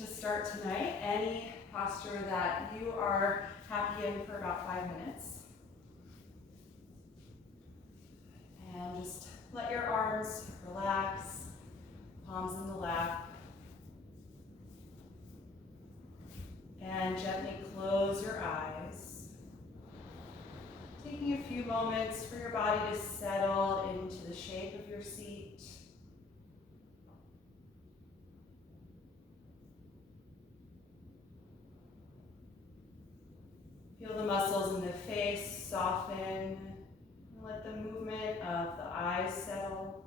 to start tonight. Any posture that you are happy in for about 5 minutes. And just let your arms relax, palms in the lap. And gently close your eyes. Taking a few moments for your body to settle into the shape of your seat. Feel the muscles in the face soften, and let the movement of the eyes settle.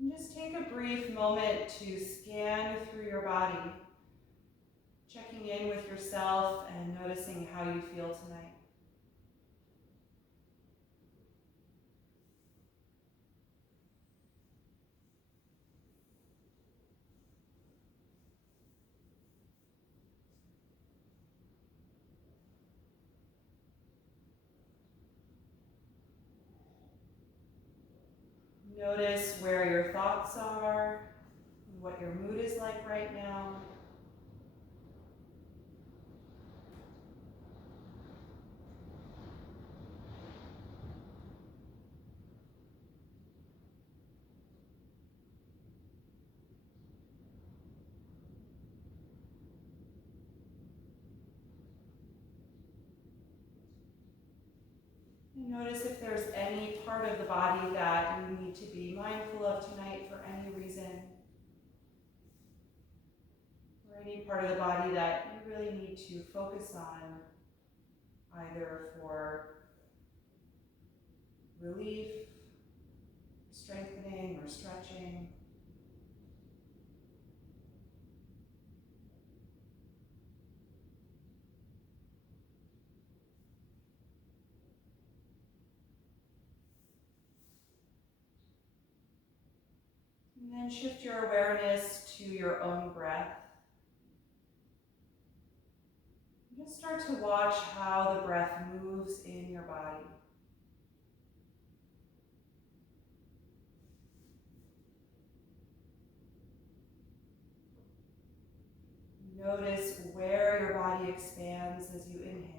And just take a brief moment to scan through your body, checking in with yourself and noticing how you feel tonight. Notice where your thoughts are, what your mood is like right now. And notice if there's any part of the body that you need to be mindful of tonight for any reason. Or any part of the body that you really need to focus on, either for relief, strengthening, or stretching. And then shift your awareness to your own breath. Just start to watch how the breath moves in your body. Notice where your body expands as you inhale.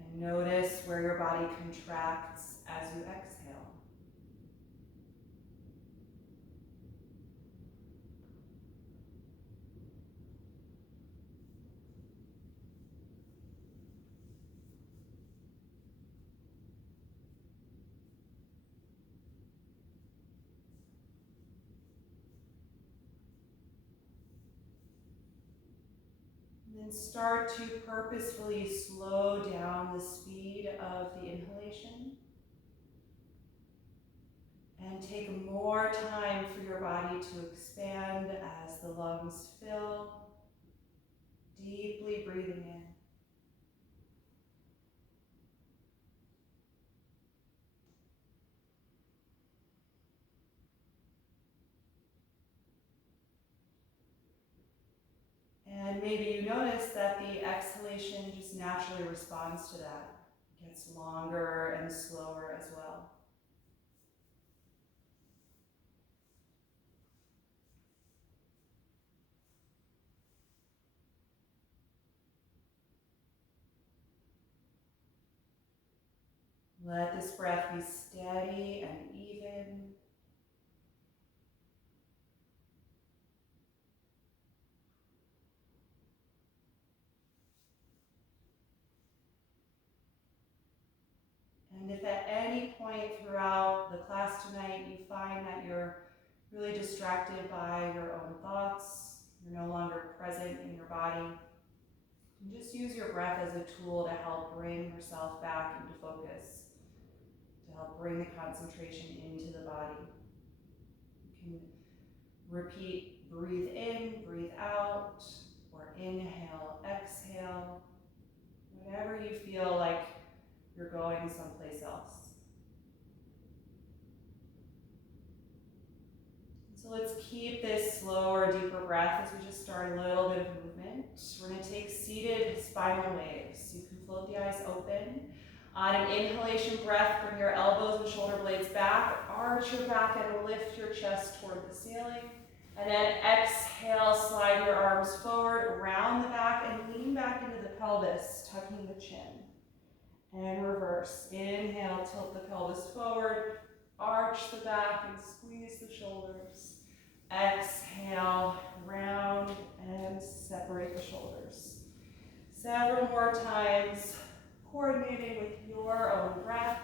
And notice where your body contracts as you exhale. Then start to purposefully slow down the speed of the inhalation and take more time for your body to expand as the lungs fill, deeply breathing in. And maybe you notice that the exhalation just naturally responds to that. It gets longer and slower as well. Let this breath be steady and even. And if at any point throughout the class tonight you find that you're really distracted by your own thoughts, you're no longer present in your body, just use your breath as a tool to help bring yourself back into focus, to help bring the concentration into the body. You can repeat, breathe in, breathe out, or inhale, exhale, whenever you feel like you're going someplace else. So So let's keep this slower, deeper breath as we just start a little bit of movement. We're going to take seated spinal waves. You can float the eyes open. On an inhalation breath, bring your elbows and shoulder blades back, arch your back and lift your chest toward the ceiling. And then exhale, slide your arms forward, round the back, and lean back into the pelvis, tucking the chin. And reverse. Inhale, tilt the pelvis forward, arch the back and squeeze the shoulders. Exhale, round and separate the shoulders. Several more times, coordinating with your own breath.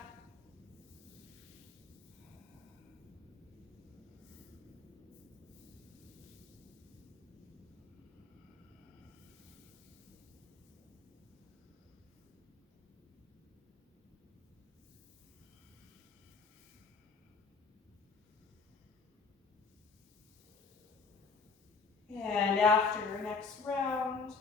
And after your next round,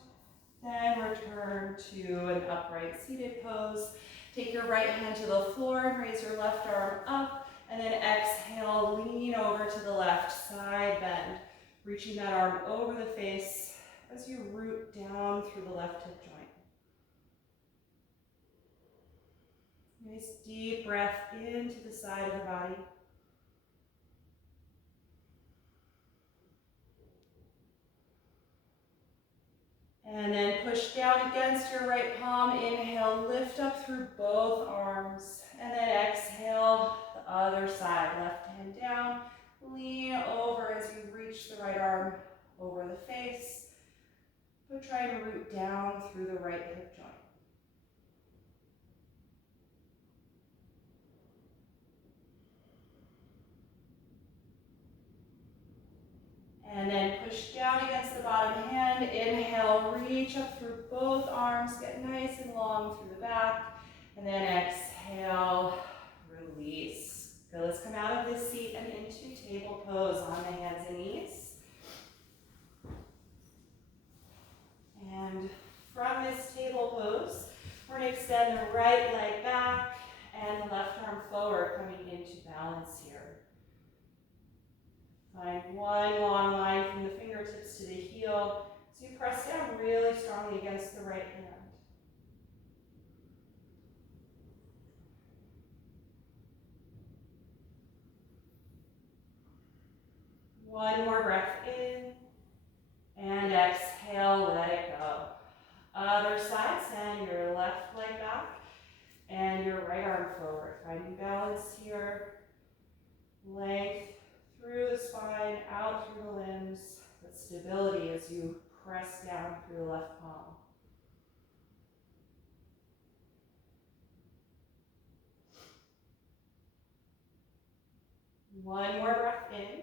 then return to an upright seated pose. Take your right hand to the floor and raise your left arm up. And then exhale, lean over to the left, side bend. Reaching that arm over the face as you root down through the left hip joint. Nice deep breath into the side of the body. And then push down against your right palm. Inhale, lift up through both arms. And then exhale, the other side. Left hand down. Lean over as you reach the right arm over the face. But try to root down through the right hip joint. And then push down against the bottom hand. Inhale, reach up through both arms. Get nice and long through the back. And then exhale, release. Good, let's come out of this seat and into table pose on the hands and knees. And from this table pose, we're going to extend the right leg back and the left arm forward, coming into balance here. Find one long line from the fingertips to the heel. So you press down really strongly against the right hand. One more breath in. And exhale, let it go. Other side, send your left leg back and your right arm forward. Finding balance here. Length through the spine, out through the limbs, but stability as you press down through the left palm. One more breath in.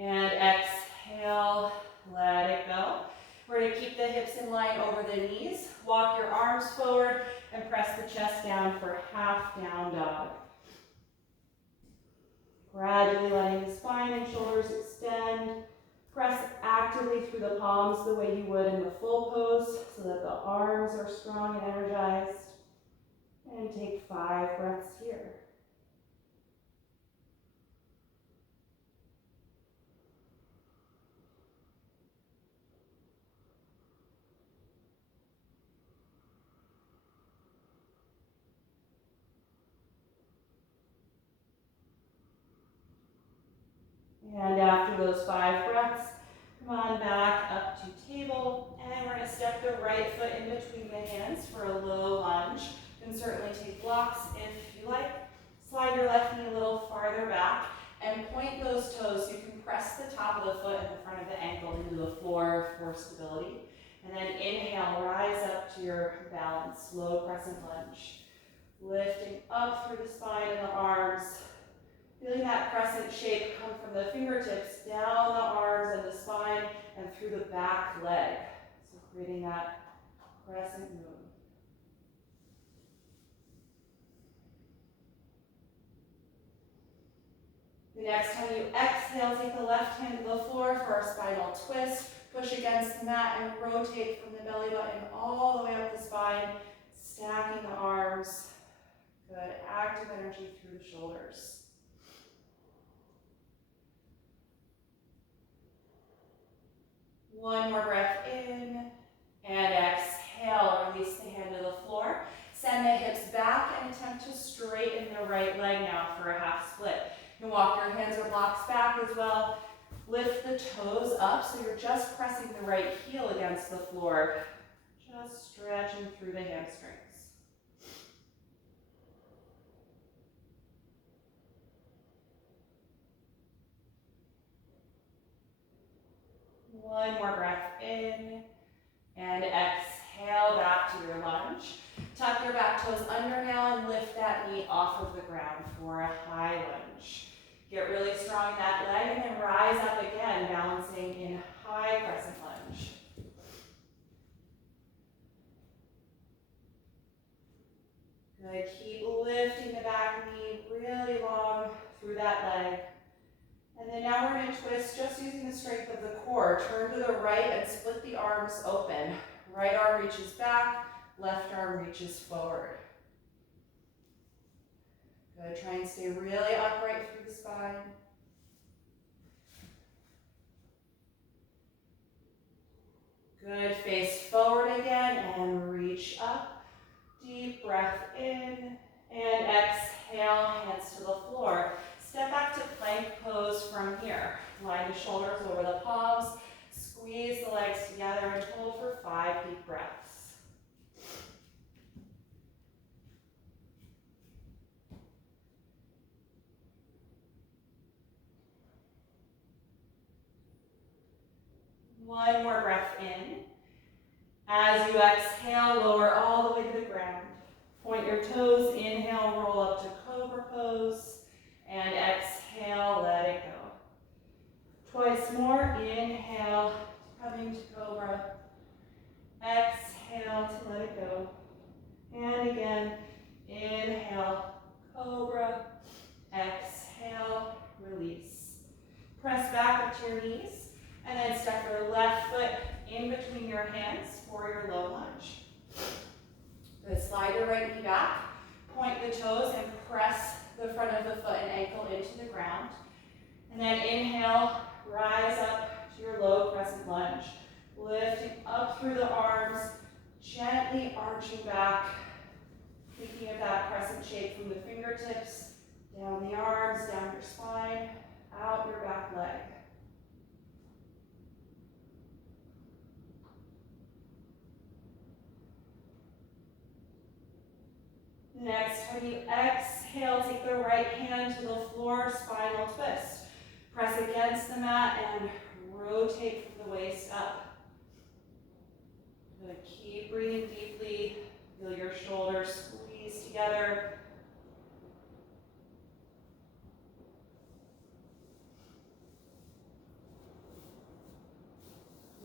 And exhale, let it go. We're going to keep the hips in line over the knees. Walk your arms forward and press the chest down for half down dog. Gradually letting the spine and shoulders extend. Press actively through the palms the way you would in the full pose so that the arms are strong and energized. And take 5 breaths here. And after those 5 breaths, come on back up to table. And we're going to step the right foot in between the hands for a low lunge. You can certainly take blocks if you like. Slide your left knee a little farther back and point those toes so you can press the top of the foot and the front of the ankle into the floor for stability. And then inhale, rise up to your balance, low crescent lunge. Lifting up through the spine and the arms. Feeling that crescent shape come from the fingertips down the arms and the spine and through the back leg. So creating that crescent moon. The next time you exhale, take the left hand to the floor for our spinal twist. Push against the mat and rotate from the belly button all the way up the spine, stacking the arms. Good, active energy through the shoulders. One more breath in, and exhale, release the hand to the floor. Send the hips back and attempt to straighten the right leg now for a half split. You can walk your hands or blocks back as well. Lift the toes up so you're just pressing the right heel against the floor. Just stretching through the hamstrings. One more breath in, and exhale back to your lunge. Tuck your back toes under now and lift that knee off of the ground for a high lunge. Get really strong in that leg and then rise up again, balancing in high crescent lunge. Good, keep lifting the back knee really long through that leg. And then now we're going to twist just using the strength of the core. Turn to the right and split the arms open. Right arm reaches back, left arm reaches forward. Good, try and stay really upright through the spine. Good, face forward again and reach up. Deep breath in and exhale, hands to the floor. Step back to plank pose from here. Line the shoulders over the palms. Squeeze the legs together and hold for 5 deep breaths. One more breath in. As you exhale, lower all the way to the ground. Point your toes, inhale, roll up to cobra pose, and exhale, let it go. Twice more, inhale, coming to cobra, exhale to let it go. And again, inhale, cobra, exhale, release. Press back up to your knees, and then step your left foot in between your hands for your low lunge. Good, slide your right knee back, point the toes and press the front of the foot and ankle into the ground. And then inhale, rise up to your low crescent lunge. Lifting up through the arms, gently arching back, thinking of that crescent shape from the fingertips, down the arms, down your spine, out your back leg. Next, when you exhale, take the right hand to the floor, spinal twist. Press against the mat and rotate from the waist up. Good. Keep breathing deeply. Feel your shoulders squeeze together.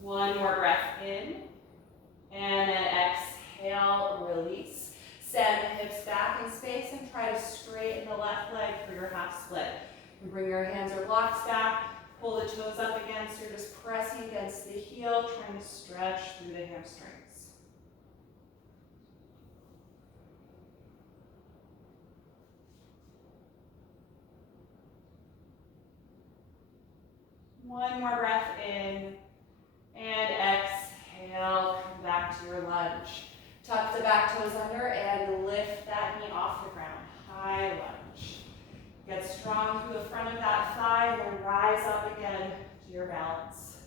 One more breath in, and then exhale, release. Send the hips back in space and try to straighten the left leg for your half split. And bring your hands or blocks back, pull the toes up again, so you're just pressing against the heel, trying to stretch through the hamstrings. One more breath in, and exhale, come back to your lunge. Tuck the back toes under and lift that knee off the ground. High lunge. Get strong through the front of that thigh and then rise up again to your balance.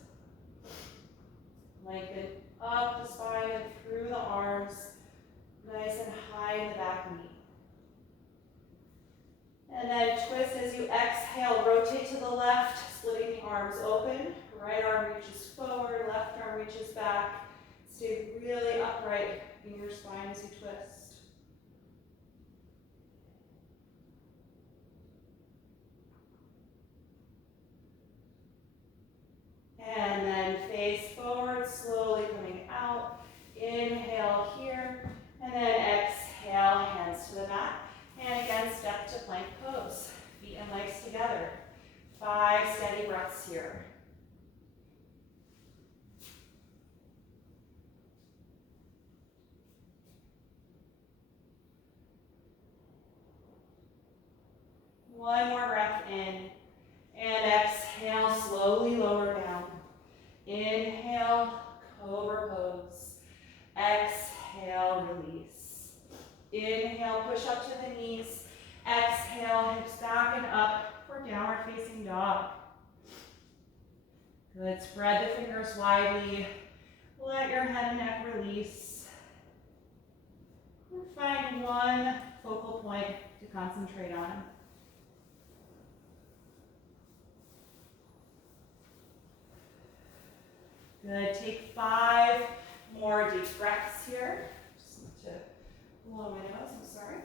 Lengthen up the spine and through the arms. Nice and high in the back knee. And then twist as you exhale. Rotate to the left, splitting the arms open. Right arm reaches forward, left arm reaches back. Stay really upright in your spine as you twist. And then face forward, slowly coming out. Inhale here, and then exhale, hands to the mat. And again, step to plank pose. Feet and legs together. 5 steady breaths here. One more breath in, and exhale, slowly lower down. Inhale. cobra pose. Exhale, release. Inhale, push up to the knees. Exhale, hips back and up for downward facing dog. Good, spread the fingers widely. Let your head and neck release. Find one focal point to concentrate on. Good, take 5 more deep breaths here. Just need to blow my nose, I'm sorry.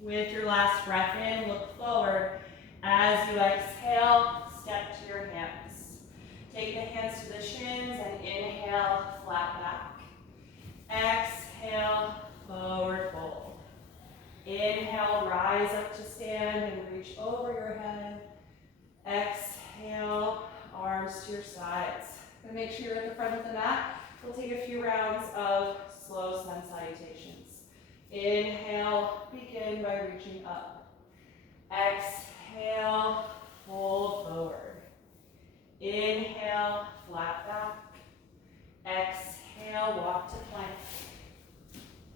With your last breath in, look forward. As you exhale, step to your hands. Take the hands to the shins and inhale, flat back. Exhale, forward fold. Inhale, rise up to stand and reach over your head. Exhale, arms to your sides. And make sure you're at the front of the mat. We'll take a few rounds of slow sun salutations. Inhale, begin by reaching up. Exhale, fold forward. Inhale, flat back. Exhale, walk to plank.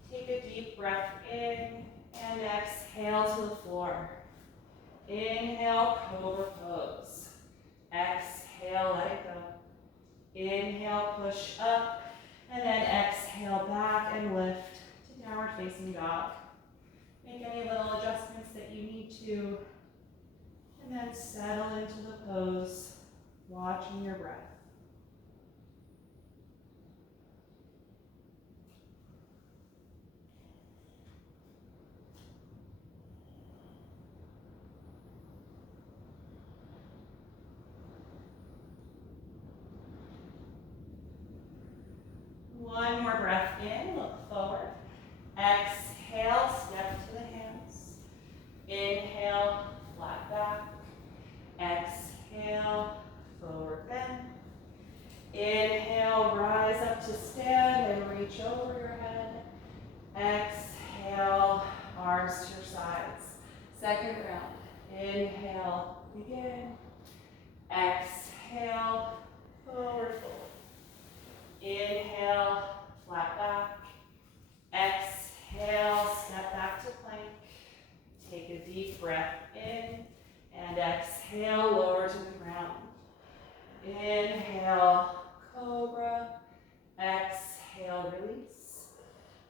Take a deep breath in and exhale to the floor. Inhale, cobra pose. Exhale, let it go. Inhale, push up, and then exhale back and lift to downward facing dog. Make any little adjustments that you need to, and then settle into the pose, watching your breath. One more breath in, look forward. Exhale, step to the hands. Inhale, flat back. Exhale, forward bend. Inhale, rise up to stand and reach over your head. Exhale, arms to your sides. Second round. Inhale, begin. Exhale, forward fold. Inhale, flat back. Exhale, step back to plank. Take a deep breath in and exhale, lower to the ground. Inhale, cobra. Exhale, release.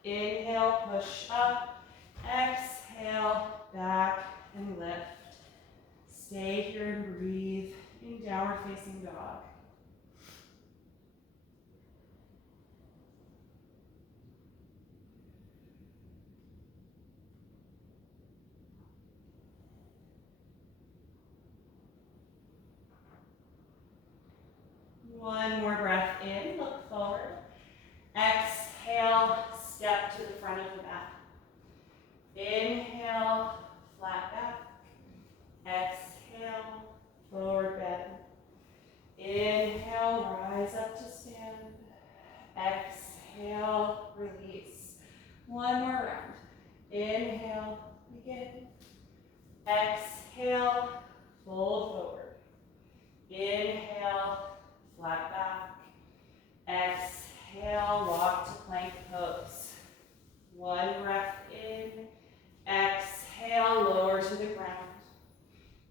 Inhale, push up. Exhale, back and lift. Stay here and breathe in downward facing dog. One more breath in, look forward. Exhale, step to the front of the mat. Inhale, flat back. Exhale, forward bend. Inhale, rise up to stand. Exhale, release. One more round. Inhale, begin. Exhale, fold forward. Inhale, flat back. Exhale, walk to plank pose. One breath in. Exhale, lower to the ground.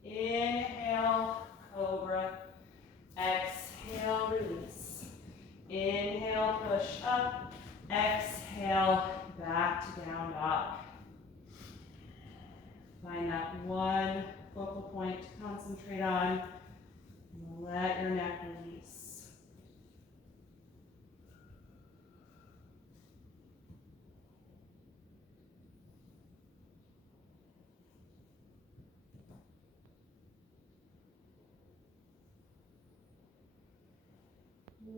Inhale, cobra. Exhale, release. Inhale, push up. Exhale, back to down dog. Find that one focal point to concentrate on. And let your neck release.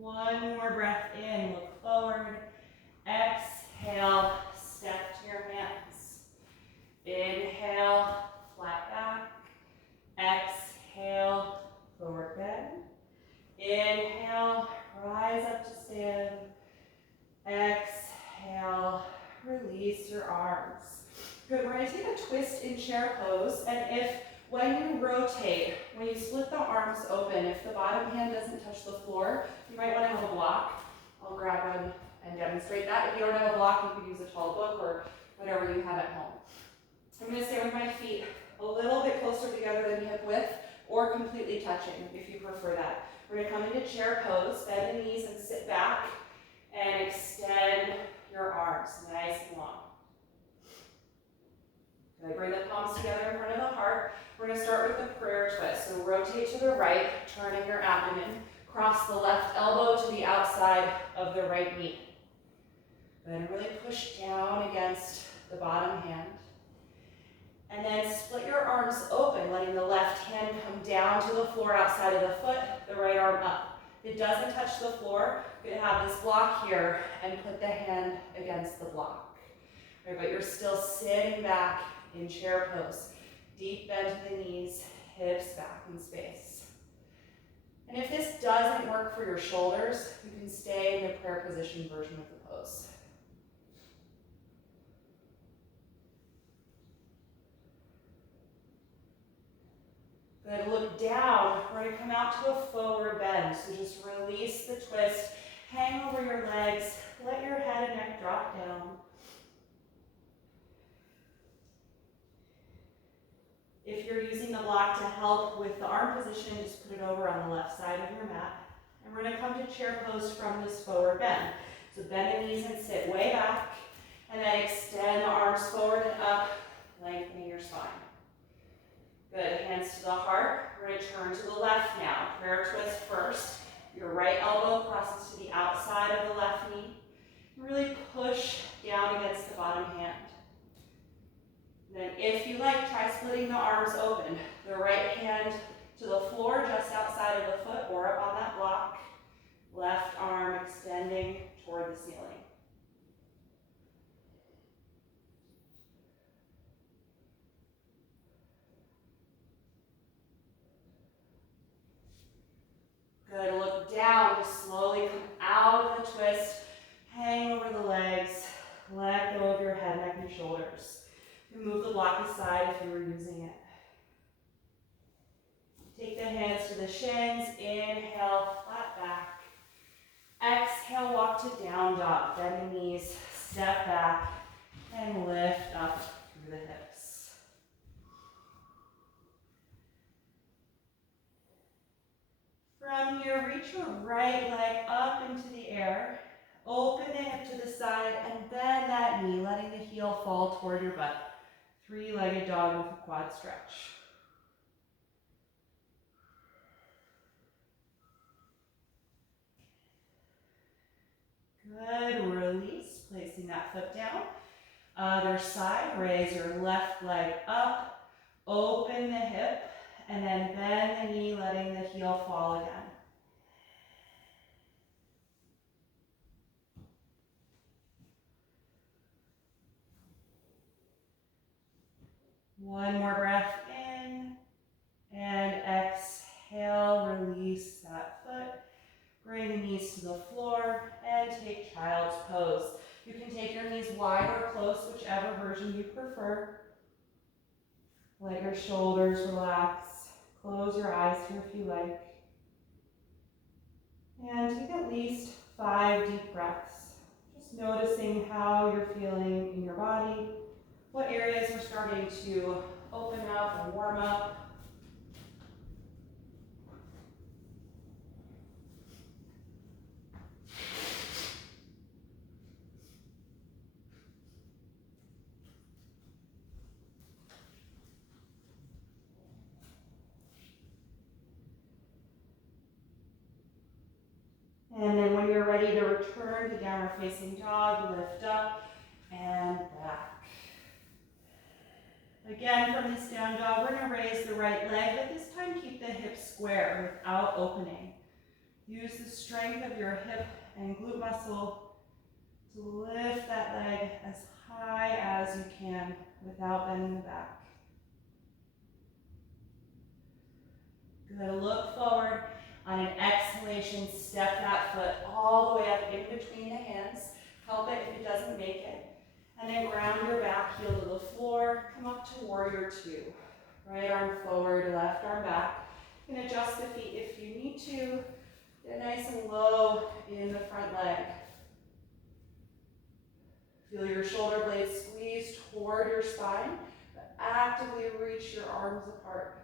One more breath in, look forward. Exhale, step to your hands. Inhale, flat back. Exhale, forward bend. Inhale, rise rise up to stand. Exhale, release your arms. Good, we're gonna take a twist in chair pose, and if when you rotate, when you split the arms open, if the bottom hand doesn't touch the floor, you might wanna have a block. I'll grab one and demonstrate that. If you don't have a block, you could use a tall book or whatever you have at home. I'm gonna stay with my feet a little bit closer together than hip width, or completely touching, if you prefer that. We're gonna come into chair pose, bend the knees and sit back, and extend your arms, nice and long. Good, bring the palms together in front of the heart. We're gonna start with the prayer twist. So rotate to the right, turning your abdomen. Cross the left elbow to the outside of the right knee. Then really push down against the bottom hand. And then split your arms open, letting the left hand come down to the floor outside of the foot, the right arm up. If it doesn't touch the floor, you can have this block here and put the hand against the block. Right, but you're still sitting back in chair pose. Deep bend to the knees, hips back in space. And if this doesn't work for your shoulders, you can stay in the prayer position version of the pose. Good, look down. We're gonna come out to a forward bend. So just release the twist, hang over your legs, let your head and neck drop down. If you're using the block to help with the arm position, just put it over on the left side of your mat. And we're gonna come to chair pose from this forward bend. So bend the knees and sit way back, and then extend the arms forward and up, lengthening your spine. Good, hands to the heart. We're gonna turn to the left now. Prayer twist first. Your right elbow crosses to the outside of the left knee. Really push down against the bottom hand. Then if you like, try splitting the arms open. The right hand to the floor just outside of the foot or up on that block. Left arm extending toward the ceiling. Good, look down, just slowly come out of the twist, hang over the legs, let go of your head, neck, and shoulders. Move the block aside if you were using it. Take the hands to the shins, inhale, flat back. Exhale, walk to down dog, bend the knees, step back, and lift up through the hips. From here, reach your right leg up into the air. Open the hip to the side and bend that knee, letting the heel fall toward your butt. Three-legged dog with a quad stretch. Good, release, placing that foot down. Other side, raise your left leg up, open the hip, and then bend the knee, letting the heel fall again. One more breath in, and exhale, release that foot. Bring the knees to the floor, and take child's pose. You can take your knees wide or close, whichever version you prefer. Let your shoulders relax. Close your eyes here if you like. And take at least 5 deep breaths. Just noticing how you're feeling in your body, what areas are starting to open up and warm up. And then when you're ready to return to downward facing dog, lift up and back. Again, from this down dog, we're going to raise the right leg, but this time keep the hips square without opening. Use the strength of your hip and glute muscle to lift that leg as high as you can without bending the back. Good, look forward. On an exhalation, step that foot all the way up in between the hands. Help it if it doesn't make it. And then ground your back heel to the floor. Come up to warrior two. Right arm forward, left arm back. You can adjust the feet if you need to. Get nice and low in the front leg. Feel your shoulder blades squeeze toward your spine, but actively reach your arms apart.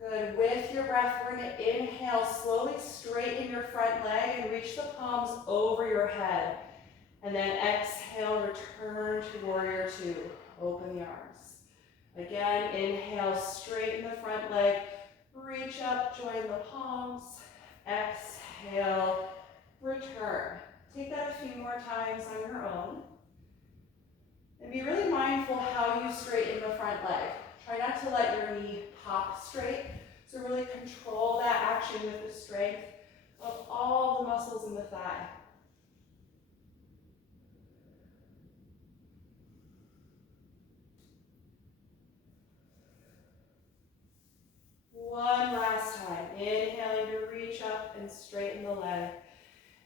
Good. With your breath, we're going to inhale, slowly straighten your front leg and reach the palms over your head. And then exhale, return to warrior two. Open the arms. Again, inhale, straighten the front leg. Reach up, join the palms. Exhale, return. Take that a few more times on your own. And be really mindful how you straighten the front leg. Try not to let your knee pop straight. So really control that action with the strength of all the muscles in the thigh. One last time. Inhaling to reach up and straighten the leg.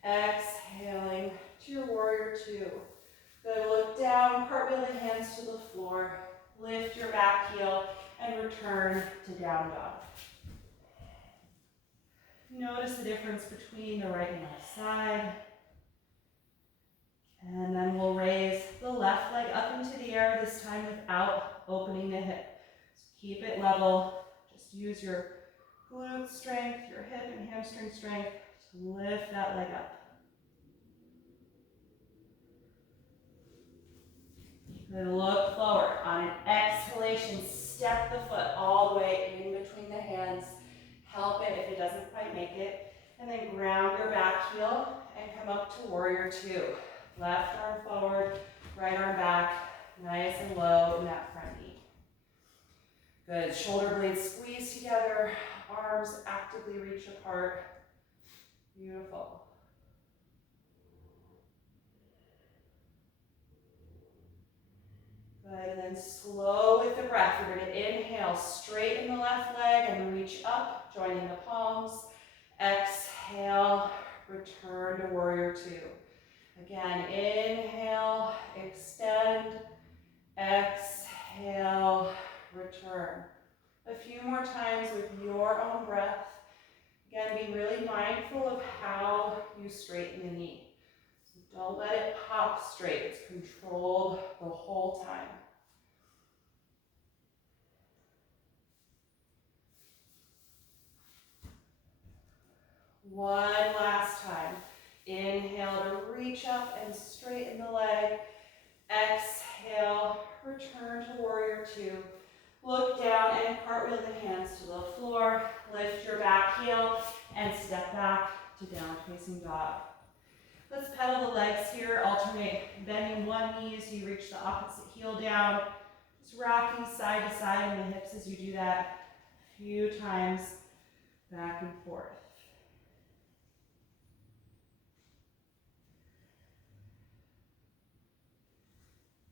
Exhaling to your warrior two. Good. Look down, cartwheel the hands to the floor. Lift your back heel and return to down dog. Notice the difference between the right and left side. And then we'll raise the left leg up into the air, this time without opening the hip. So keep it level. Just use your glute strength, your hip and hamstring strength to lift that leg up. Good. Look forward. On an exhalation, step the foot all the way in between the hands. Help it if it doesn't quite make it. And then ground your back heel and come up to warrior two. Left arm forward, right arm back, nice and low in that front knee. Good. Shoulder blades squeeze together, arms actively reach apart. Beautiful. Good, and then slow with the breath. We're going to inhale, straighten the left leg and reach up, joining the palms. Exhale, return to warrior two. Again, inhale, extend, exhale, return. A few more times with your own breath. Again, be really mindful of how you straighten the knee. So don't let it pop straight. It's controlled the whole time. One last time. Inhale to reach up and straighten the leg. Exhale, return to warrior two. Look down and cartwheel the hands to the floor. Lift your back heel and step back to down facing dog. Let's pedal the legs here. Alternate bending one knee as you reach the opposite heel down. Just rocking side to side in the hips as you do that a few times back and forth.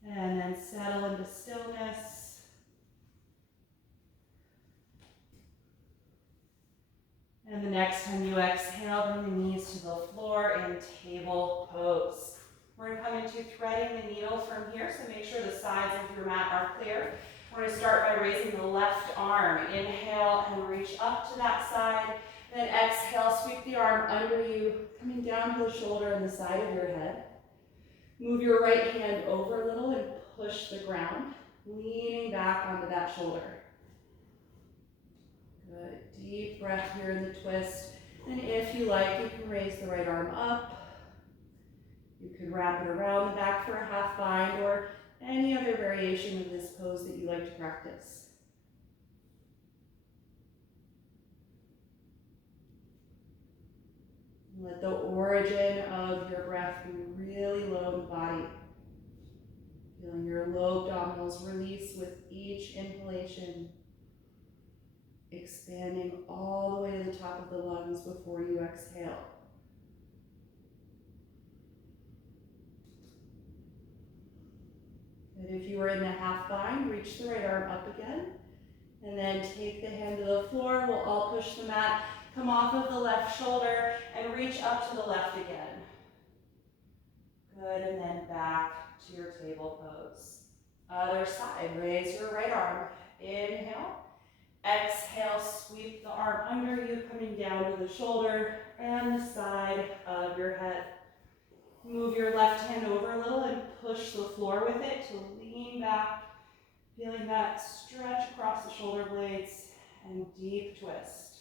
And then settle into stillness. And the next time you exhale, bring the knees to the floor in table pose. We're going to come into threading the needle from here, so make sure the sides of your mat are clear. We're going to start by raising the left arm. Inhale and reach up to that side. Then exhale, sweep the arm under you, coming down to the shoulder and the side of your head. Move your right hand over a little and push the ground, leaning back onto that shoulder. Good. Deep breath here in the twist. And if you like, you can raise the right arm up. You can wrap it around the back for a half bind or any other variation of this pose that you like to practice. Let the origin of your breath be really low in the body. Feeling your low abdominals release with each inhalation, expanding all the way to the top of the lungs before you exhale. Good. If you were in the half bind, reach the right arm up again. And then take the hand to the floor. We'll all push the mat. Come off of the left shoulder and reach up to the left again. Good, and then back to your table pose. Other side, raise your right arm. Inhale. Exhale, sweep the arm under you, coming down to the shoulder and the side of your head. Move your left hand over a little and push the floor with it to lean back, feeling that stretch across the shoulder blades and deep twist.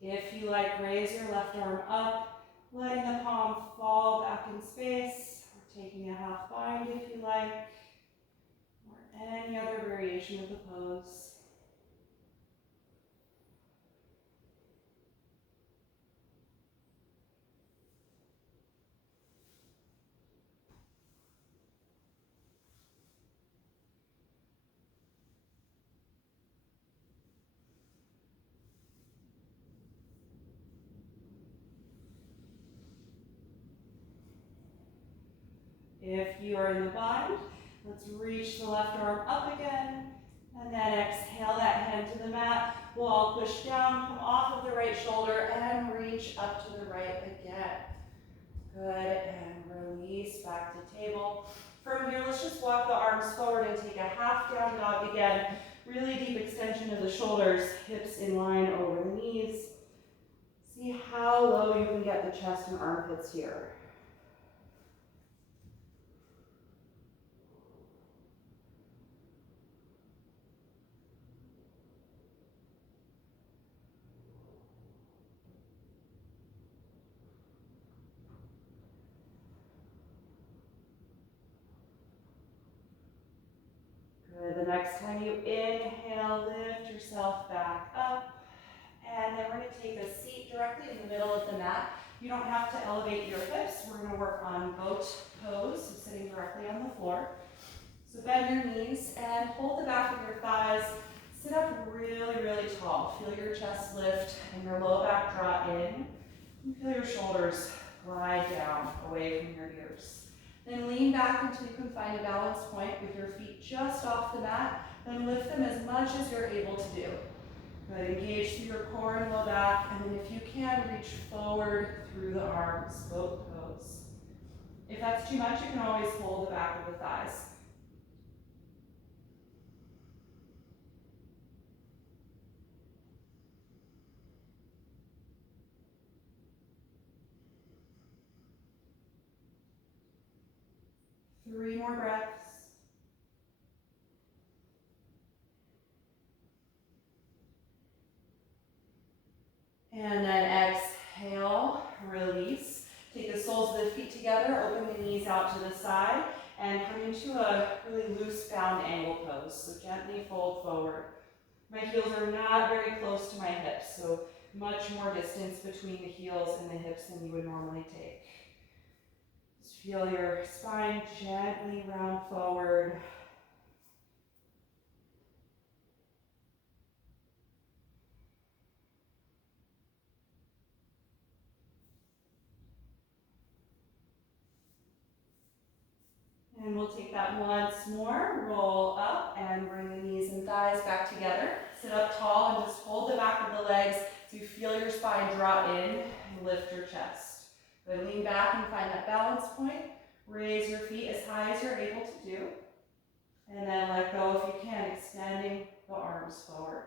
If you like, raise your left arm up, letting the palm fall back in space, or taking a half bind if you like, or any other variation of the pose. If you are in the bind, let's reach the left arm up again, and then exhale that hand to the mat. We'll all push down, come off of the right shoulder, and reach up to the right again. Good, and release back to table. From here, let's just walk the arms forward and take a half down dog again. Really deep extension of the shoulders, hips in line over the knees. See how low you can get the chest and armpits here. Good. The next time you inhale, lift yourself back up. And then we're going to take a seat directly in the middle of the mat. You don't have to elevate your hips. We're going to work on boat pose, so sitting directly on the floor. So bend your knees and hold the back of your thighs. Sit up really, really tall. Feel your chest lift and your low back draw in. And feel your shoulders glide down away from your ears. Then lean back until you can find a balance point with your feet just off the mat. Then lift them as much as you're able to do. Good. Engage through your core and low back, and then if you can, reach forward through the arms, boat pose. If that's too much, you can always hold the back of the thighs. Three more breaths. And then exhale, release. Take the soles of the feet together, open the knees out to the side, and come into a really loose bound angle pose. So gently fold forward. My heels are not very close to my hips, so much more distance between the heels and the hips than you would normally take. Just feel your spine gently round forward. And we'll take that once more. Roll up and bring the knees and thighs back together. Sit up tall and just hold the back of the legs so you feel your spine draw in and lift your chest. Good. Lean back and find that balance point. Raise your feet as high as you're able to do. And then let go if you can, extending the arms forward.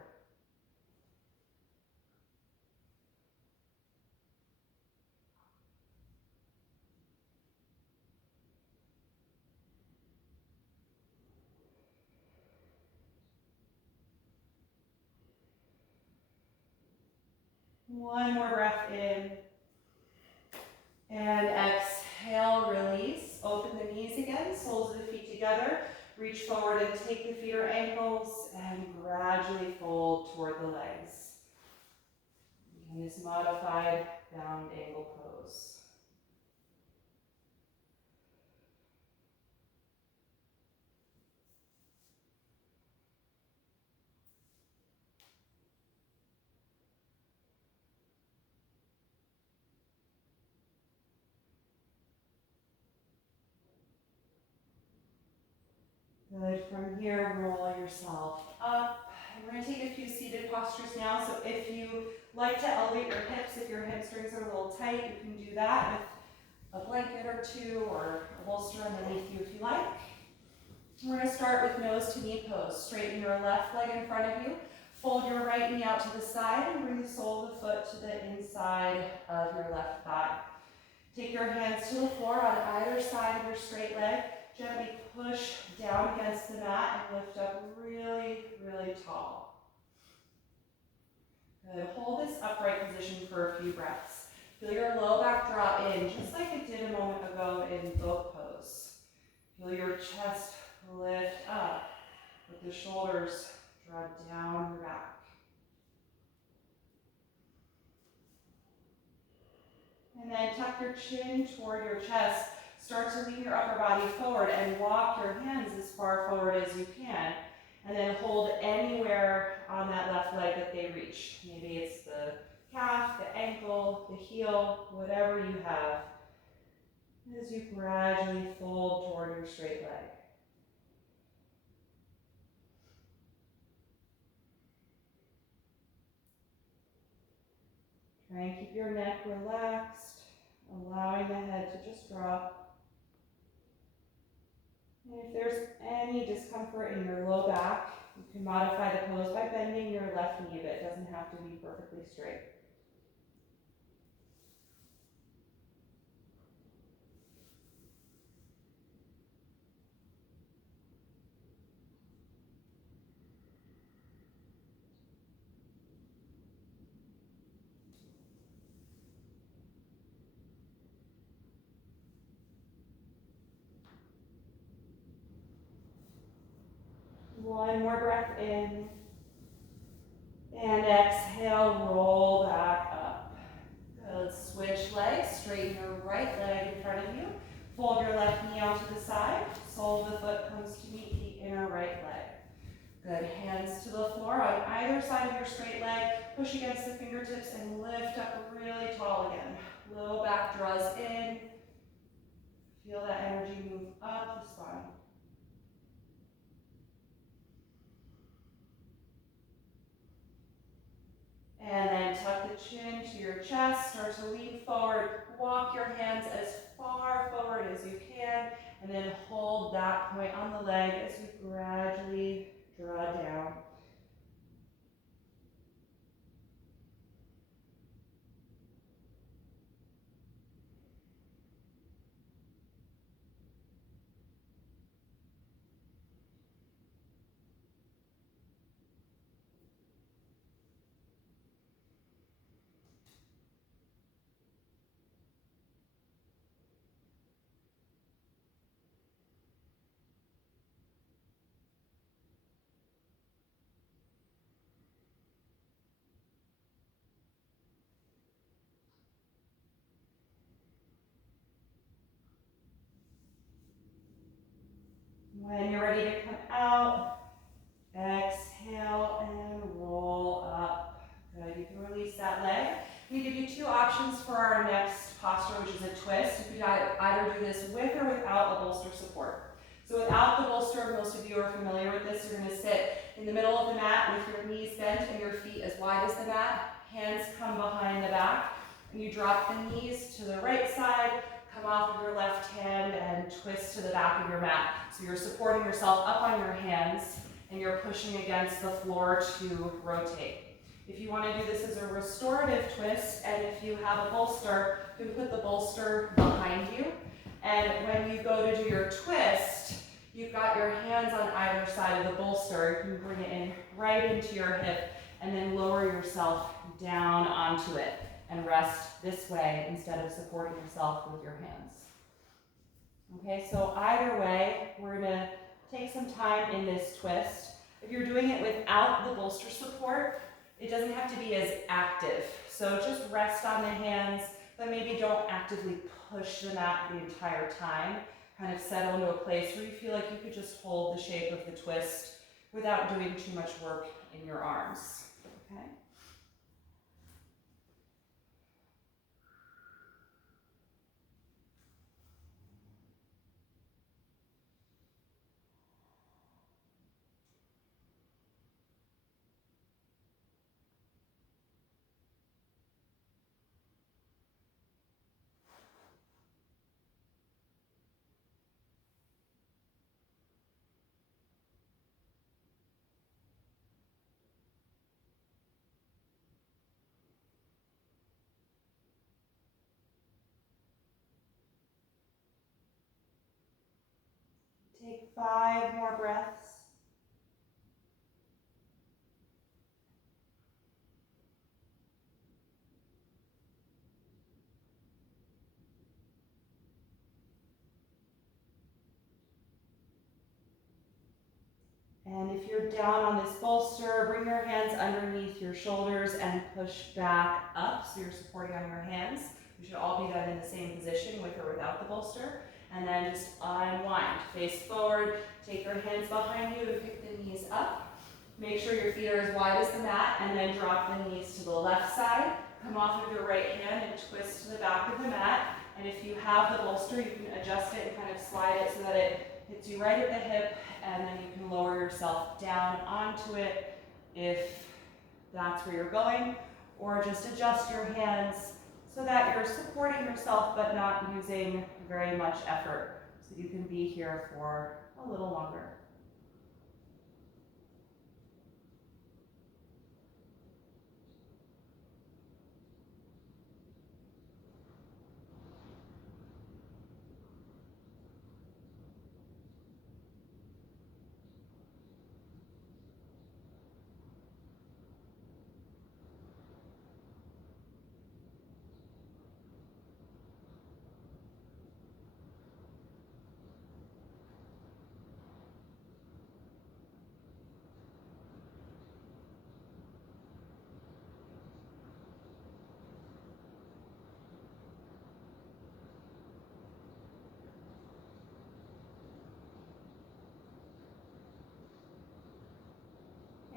One more breath in. And exhale, release. Open the knees again, soles of the feet together. Reach forward and take the feet or ankles and gradually fold toward the legs. In this modified bound angle pose. Good. From here, roll yourself up. And we're going to take a few seated postures now. So if you like to elevate your hips, if your hamstrings are a little tight, you can do that with a blanket or two or a bolster underneath you if you like. We're going to start with nose to knee pose. Straighten your left leg in front of you. Fold your right knee out to the side and bring the sole of the foot to the inside of your left thigh. Take your hands to the floor on either side of your straight leg. Gently push down against the mat and lift up really, really tall. Good. Hold this upright position for a few breaths. Feel your low back draw in, just like it did a moment ago in boat pose. Feel your chest lift up, with the shoulders draw down your back. And then tuck your chin toward your chest. Start to lean your upper body forward and walk your hands as far forward as you can. And then hold anywhere on that left leg that they reach. Maybe it's the calf, the ankle, the heel, whatever you have. As you gradually fold toward your straight leg. Try and keep your neck relaxed, allowing the head to just drop. And if there's any discomfort in your low back, you can modify the pose by bending your left knee a bit. It doesn't have to be perfectly straight. One more breath in. And exhale, roll back up. Good. Switch legs. Straighten your right leg in front of you. Fold your left knee out to the side. Sole of the foot comes to meet the inner right leg. Good. Hands to the floor on either side of your straight leg. Push against the fingertips and lift up really tall again. Low back draws in. Feel that energy move up the spine. And then tuck the chin to your chest. Start to lean forward. Walk your hands as far forward as you can. And then hold that point on the leg as you gradually draw down. When you're ready to come out, exhale and roll up. Good. You can release that leg. We give you two options for our next posture, which is a twist. You could either do this with or without a bolster support. So without the bolster, most of you are familiar with this. You're going to sit in the middle of the mat with your knees bent and your feet as wide as the mat. Hands come behind the back. And you drop the knees to the right side, come off of your left hand and twist to the back of your mat. So you're supporting yourself up on your hands and you're pushing against the floor to rotate. If you want to do this as a restorative twist, and if you have a bolster, you can put the bolster behind you. And when you go to do your twist, you've got your hands on either side of the bolster. You can bring it in right into your hip and then lower yourself down onto it and rest this way instead of supporting yourself with your hands. Okay, so either way, we're going to take some time in this twist. If you're doing it without the bolster support, it doesn't have to be as active. So just rest on the hands, but maybe don't actively push the mat the entire time. Kind of settle into a place where you feel like you could just hold the shape of the twist without doing too much work in your arms. Okay? Take 5 more breaths. And if you're down on this bolster, bring your hands underneath your shoulders and push back up so you're supporting on your hands. We should all be done in the same position with or without the bolster. And then just unwind, face forward, take your hands behind you and pick the knees up. Make sure your feet are as wide as the mat and then drop the knees to the left side. Come off of your right hand and twist to the back of the mat. And if you have the bolster, you can adjust it and kind of slide it so that it hits you right at the hip, and then you can lower yourself down onto it if that's where you're going, or just adjust your hands so that you're supporting yourself but not using very much effort, so you can be here for a little longer.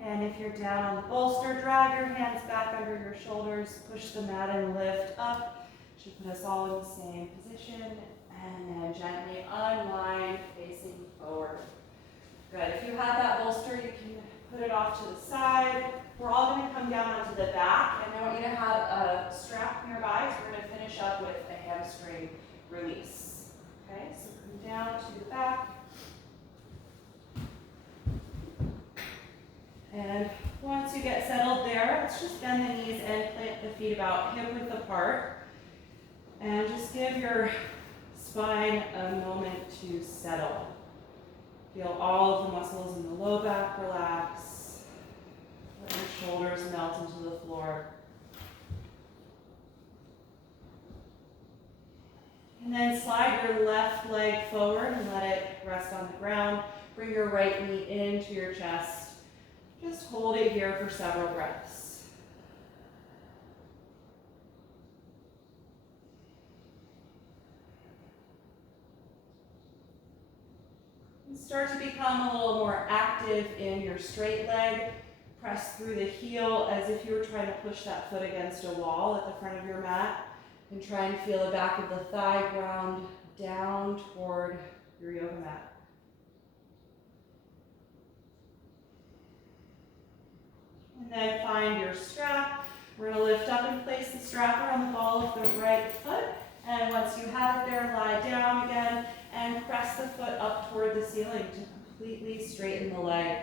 And if you're down on the bolster, drag your hands back under your shoulders, push the mat and lift up. Should put us all in the same position. And then gently unwind, facing forward. Good. If you have that bolster, you can put it off to the side. We're all going to come down onto the back, and I want you to have a strap nearby, so we're going to finish up with a hamstring release. Okay, so come down to the back. And once you get settled there, let's just bend the knees and plant the feet about hip-width apart. And just give your spine a moment to settle. Feel all of the muscles in the low back relax. Let your shoulders melt into the floor. And then slide your left leg forward and let it rest on the ground. Bring your right knee into your chest. Just hold it here for several breaths. And start to become a little more active in your straight leg. Press through the heel as if you were trying to push that foot against a wall at the front of your mat. And try and feel the back of the thigh ground down toward your yoga mat. And then find your strap. We're going to lift up and place the strap around the ball of the right foot. And once you have it there, lie down again and press the foot up toward the ceiling to completely straighten the leg.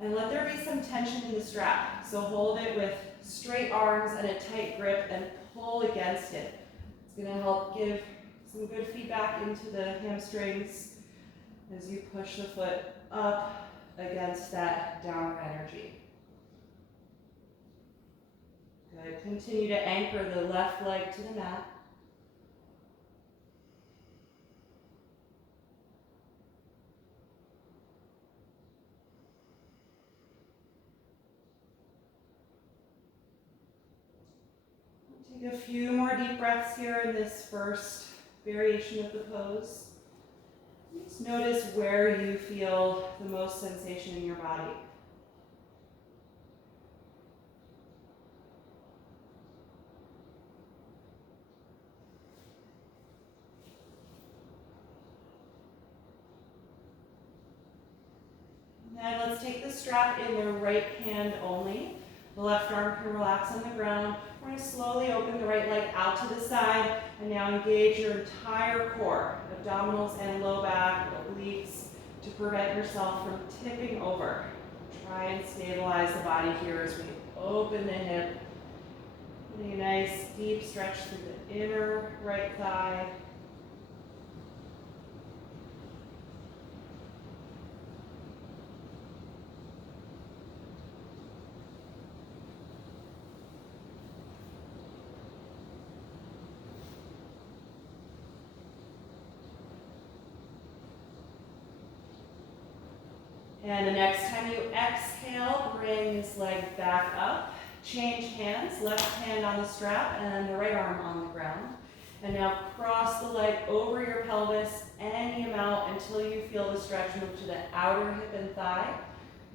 And let there be some tension in the strap. So hold it with straight arms and a tight grip and pull against it. It's going to help give some good feedback into the hamstrings as you push the foot up against that downward energy. Good. Continue to anchor the left leg to the mat. Take a few more deep breaths here in this first variation of the pose. Just notice where you feel the most sensation in your body. And let's take the strap in the right hand only. The left arm can relax on the ground. We're going to slowly open the right leg out to the side and now engage your entire core, abdominals and low back, obliques, to prevent yourself from tipping over. Try and stabilize the body here as we open the hip. Getting a nice deep stretch through the inner right thigh. And the next time you exhale, bring this leg back up. Change hands, left hand on the strap and the right arm on the ground. And now cross the leg over your pelvis any amount until you feel the stretch move to the outer hip and thigh.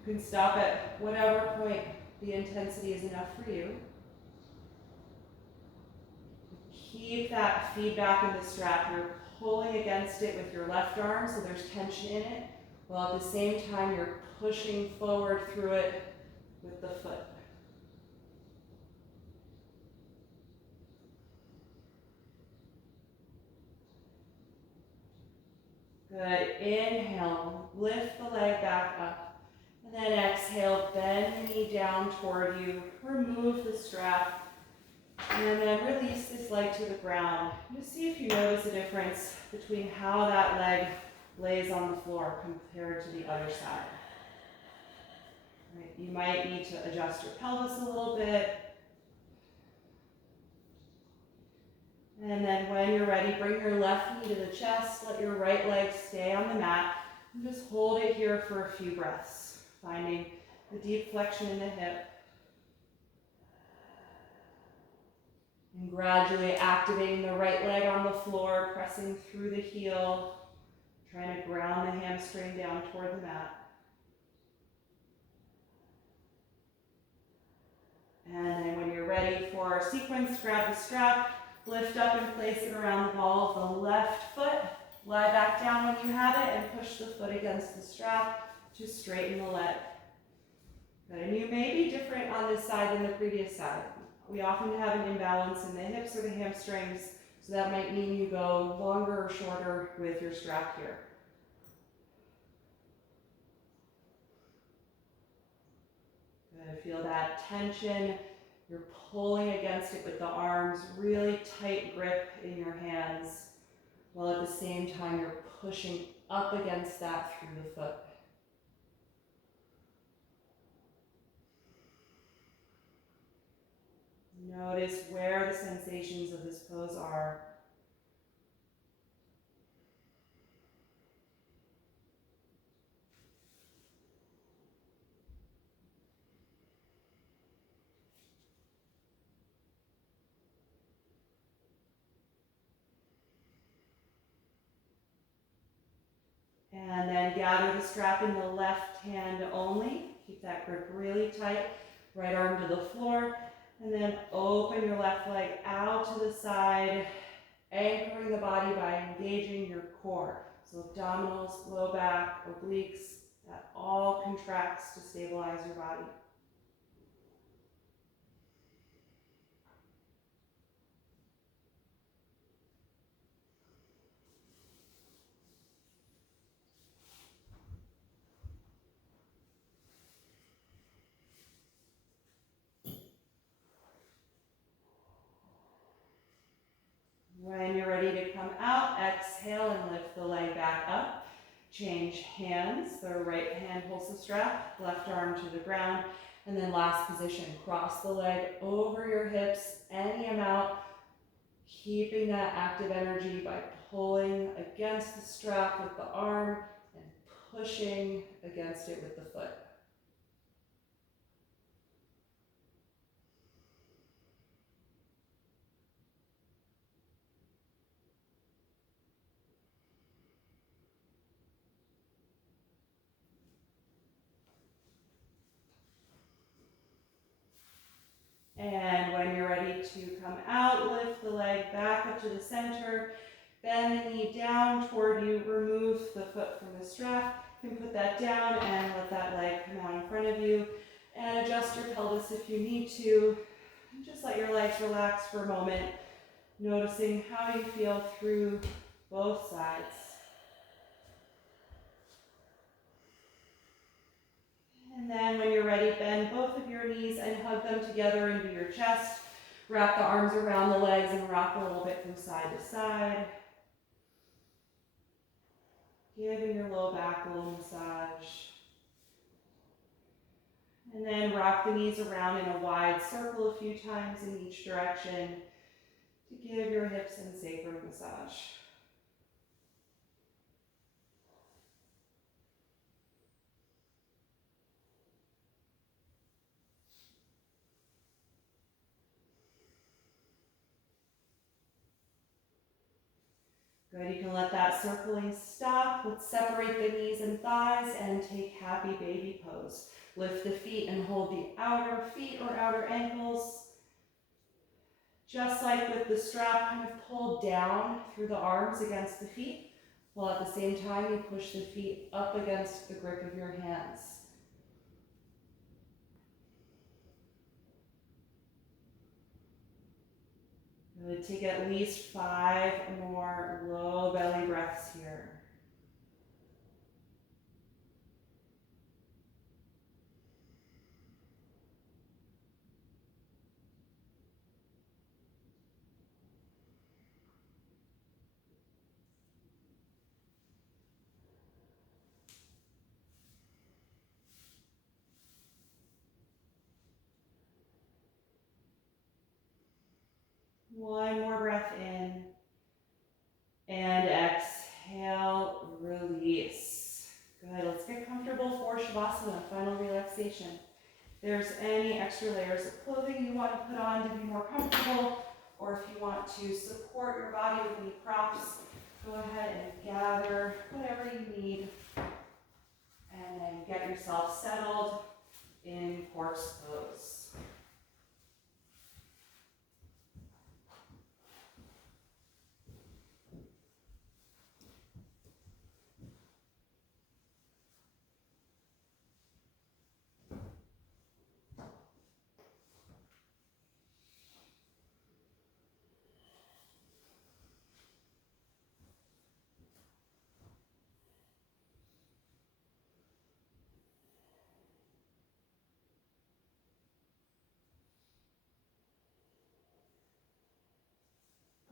You can stop at whatever point the intensity is enough for you. Keep that feedback in the strap. You're pulling against it with your left arm, so there's tension in it, while at the same time you're pushing forward through it with the foot. Good. Inhale, lift the leg back up. And then exhale, bend the knee down toward you. Remove the strap. And then release this leg to the ground. Just see if you notice a difference between how that leg lays on the floor compared to the other side. Right. You might need to adjust your pelvis a little bit. And then when you're ready, bring your left knee to the chest. Let your right leg stay on the mat. And just hold it here for a few breaths, finding the deep flexion in the hip. And gradually activating the right leg on the floor, pressing through the heel, trying to ground the hamstring down toward the mat. And then when you're ready for our sequence, grab the strap, lift up and place it around the ball of the left foot. Lie back down when you have it and push the foot against the strap to straighten the leg. Good. And you may be different on this side than the previous side. We often have an imbalance in the hips or the hamstrings, so that might mean you go longer or shorter with your strap here. Good. Feel that tension. You're pulling against it with the arms, really tight grip in your hands, while at the same time you're pushing up against that through the foot. Notice where the sensations of this pose are. And then gather the strap in the left hand only. Keep that grip really tight. Right arm to the floor. And then open your left leg out to the side, anchoring the body by engaging your core. So abdominals, low back, obliques, that all contracts to stabilize your body. When you're ready to come out, exhale and lift the leg back up. Change hands. The right hand holds the strap, left arm to the ground. And then last position, cross the leg over your hips, any amount, keeping that active energy by pulling against the strap with the arm and pushing against it with the foot. And when you're ready to come out, lift the leg back up to the center, bend the knee down toward you, remove the foot from the strap. You can put that down and let that leg come out in front of you, and adjust your pelvis if you need to. Just let your legs relax for a moment, noticing how you feel through both sides. And then when you're ready, bend both of your knees and hug them together into your chest. Wrap the arms around the legs and rock a little bit from side to side. Giving your low back a little massage. And then rock the knees around in a wide circle a few times in each direction to give your hips and sacrum a massage. Good, you can let that circling stop. Let's separate the knees and thighs and take happy baby pose. Lift the feet and hold the outer feet or outer ankles. Just like with the strap, kind of pull down through the arms against the feet, while at the same time you push the feet up against the grip of your hands. Good, take at least 5 more low belly breaths here. One more breath in. And exhale, release. Good, let's get comfortable for Shavasana, final relaxation. If there's any extra layers of clothing you want to put on to be more comfortable, or if you want to support your body with any props, go ahead and gather whatever you need, and then get yourself settled in horse pose.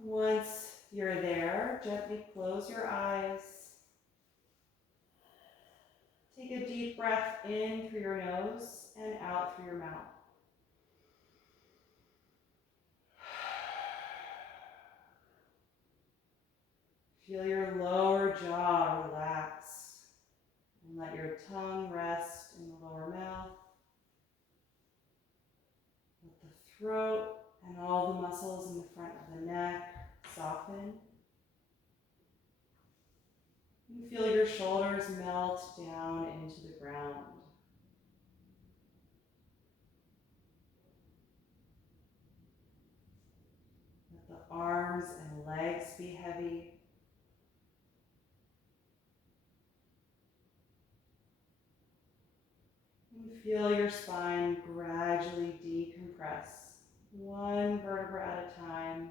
Once you're there, gently close your eyes. Take a deep breath in through your nose and out through your mouth. Feel your lower jaw relax and let your tongue rest in the lower mouth. Let the throat and all the muscles in the front of the neck soften. You feel your shoulders melt down into the ground. Let the arms and legs be heavy. And feel your spine gradually decompress, one vertebra at a time,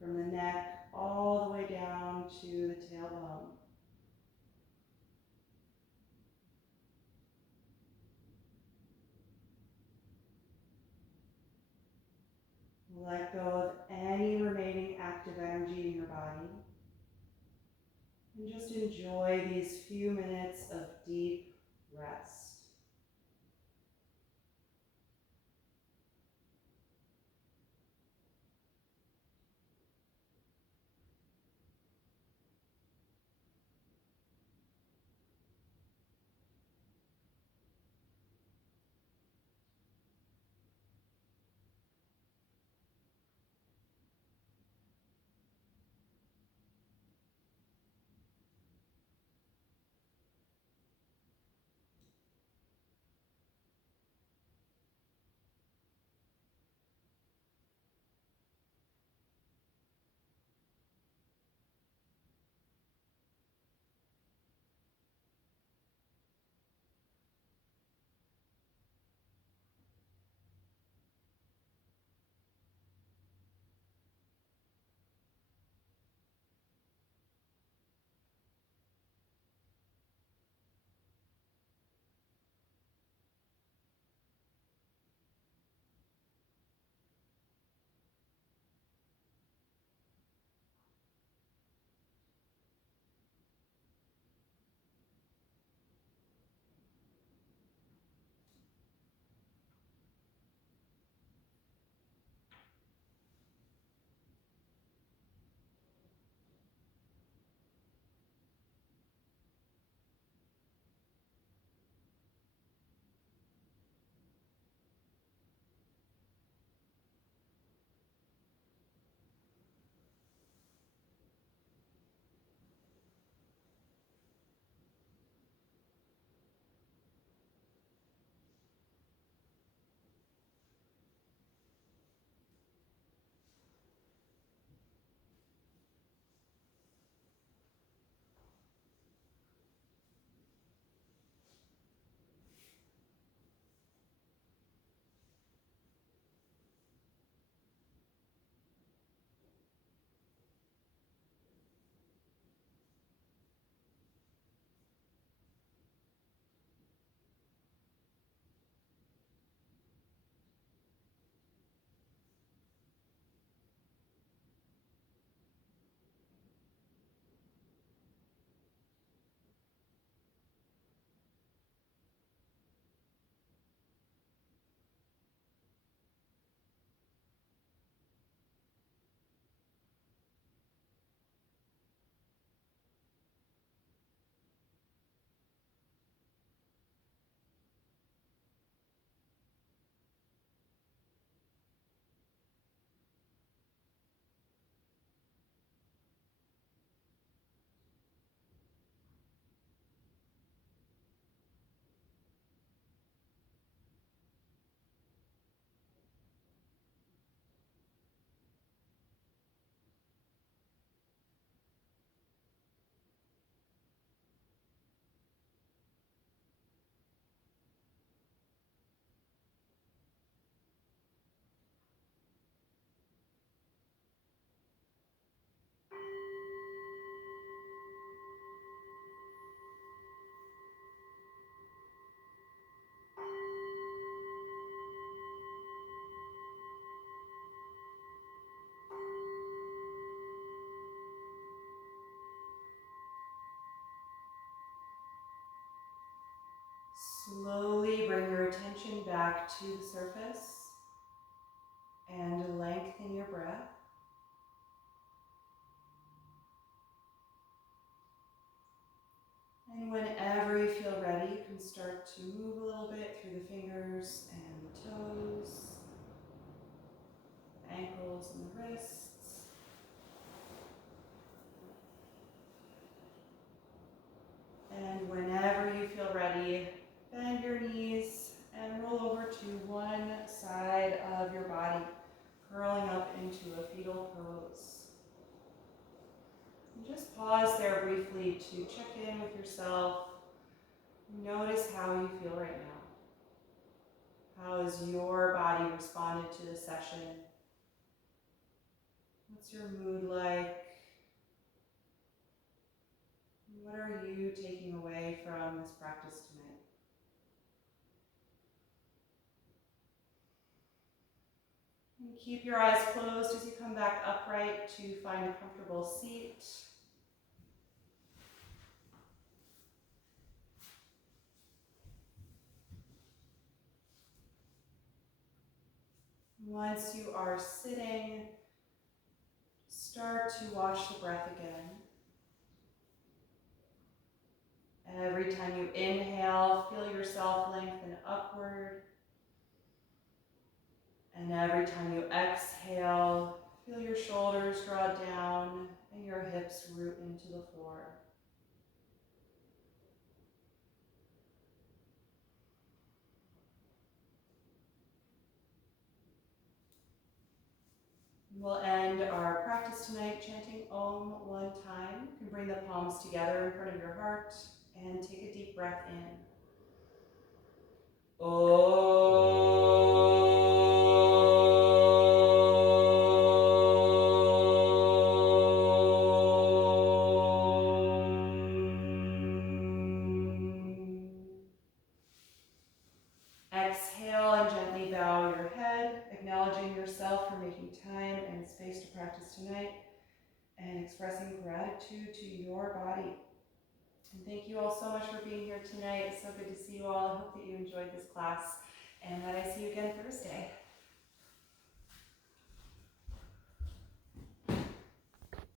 from the neck all the way down to the tailbone. Let go of any remaining active energy in your body. And just enjoy these few minutes of deep rest. Slowly bring your attention back to the surface and lengthen your breath. And whenever you feel ready, you can start to move a little bit through the fingers and the toes, ankles and the wrists. And whenever you feel ready, bend your knees and roll over to one side of your body, curling up into a fetal pose. And just pause there briefly to check in with yourself. Notice how you feel right now. How has your body responded to this session? What's your mood like? What are you taking away from this practice tonight? And keep your eyes closed as you come back upright to find a comfortable seat. Once you are sitting, start to watch the breath again. Every time you inhale, feel yourself lengthen upward. And every time you exhale, feel your shoulders draw down and your hips root into the floor. We'll end our practice tonight chanting Om one time. You can bring the palms together in front of your heart and take a deep breath in. Om. Exhale and gently bow your head, acknowledging yourself for making time and space to practice tonight and expressing gratitude to your body. And thank you all so much for being here tonight. It's so good to see you all. I hope that you enjoyed this class and that I see you again Thursday.